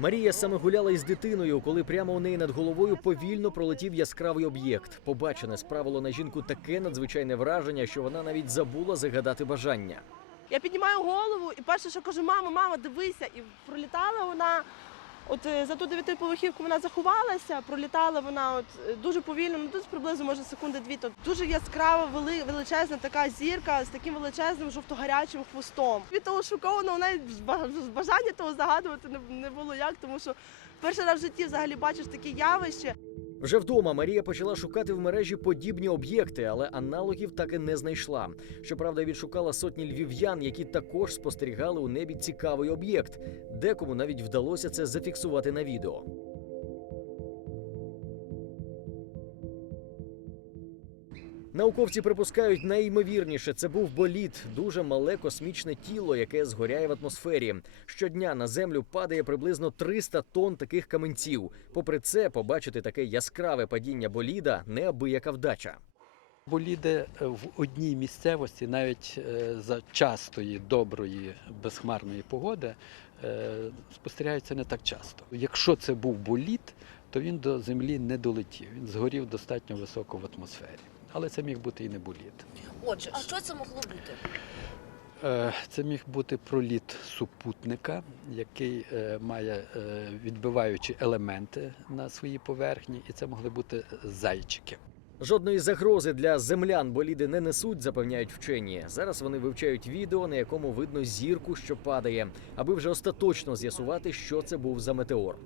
Марія саме гуляла із дитиною, коли прямо у неї над головою повільно пролетів яскравий об'єкт. Побачене справило на жінку таке надзвичайне враження, що вона навіть забула загадати бажання. Я піднімаю голову і перше, що кажу, мама, мама, дивися. І пролітала вона. От е, за ту дев'ятиповерхівку вона заховалася, пролітала вона от е, дуже повільно, ну тут приблизно може секунди дві. То дуже яскрава, вели, величезна така зірка з таким величезним жовто-гарячим хвостом. Від того шоковано навіть ба- бажання того загадувати не було як, тому що перший раз в житті взагалі бачиш таке явище. Вже вдома Марія почала шукати в мережі подібні об'єкти, але аналогів так і не знайшла. Щоправда, відшукала сотні львів'ян, які також спостерігали у небі цікавий об'єкт. Декому навіть вдалося це зафіксувати на відео. Науковці припускають найімовірніше, це був боліт, дуже мале космічне тіло, яке згоряє в атмосфері. Щодня на землю падає приблизно 300 тонн таких каменців. Попри це, побачити таке яскраве падіння боліда неабияка вдача. Боліди е, в одній місцевості, навіть е, за частої, доброї, безхмарної погоди, е, спостерігаються не так часто. Якщо це був болід, то він до землі не долетів. Він згорів достатньо високо в атмосфері. Але це міг бути і не болід. Отже, що це могло бути? Е, Це міг бути проліт супутника, який е, має е, відбиваючі елементи на своїй поверхні, і це могли бути зайчики. Жодної загрози для землян боліди не несуть, запевняють вчені. Зараз вони вивчають відео, на якому видно зірку, що падає, аби вже остаточно з'ясувати, що це був за метеор.